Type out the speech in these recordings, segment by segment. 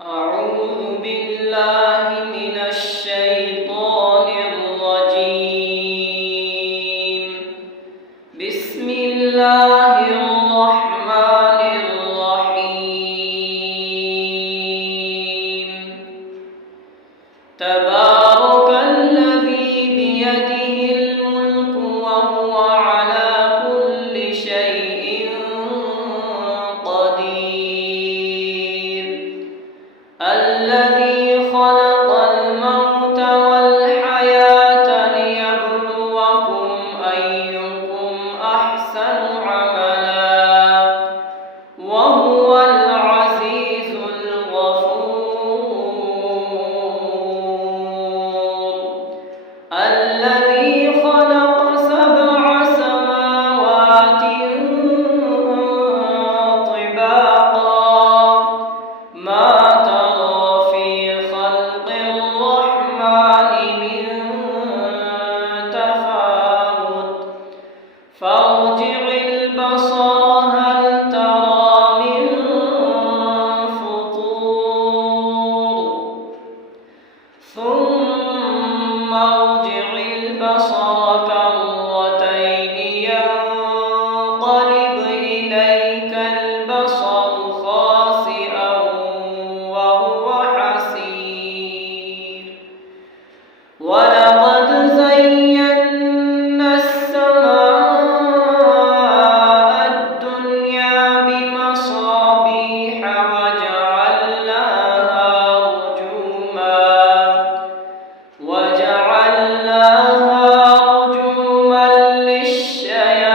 أعوذ بالله من الشيطان الرجيم. بسم الله الرحمن الرحيم. تبارك الذي بيده الملك وهو على كل شيء قدير. الذي خلق الموت والحياة ليبلوكم أيكم أحسن عملا وهو العزيز الغفور. الذي خلق 7 سماوات طباقا ما فارجع البصر هل ترى من فطور ثم ارجع البصر كرتين ينقلب إليك البصر خاسئا وهو حسير. ولقد زينا السماء الدنيا بمصابيح وجعلناها رجوما للشياطين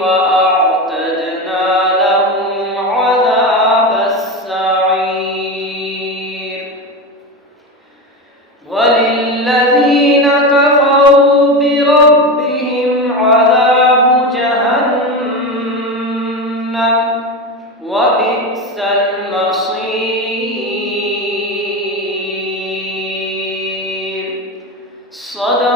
وأعتدنا لهم عذاب السعير. وللذين كفروا بربهم عذاب جهنم وبئس المصير. صدق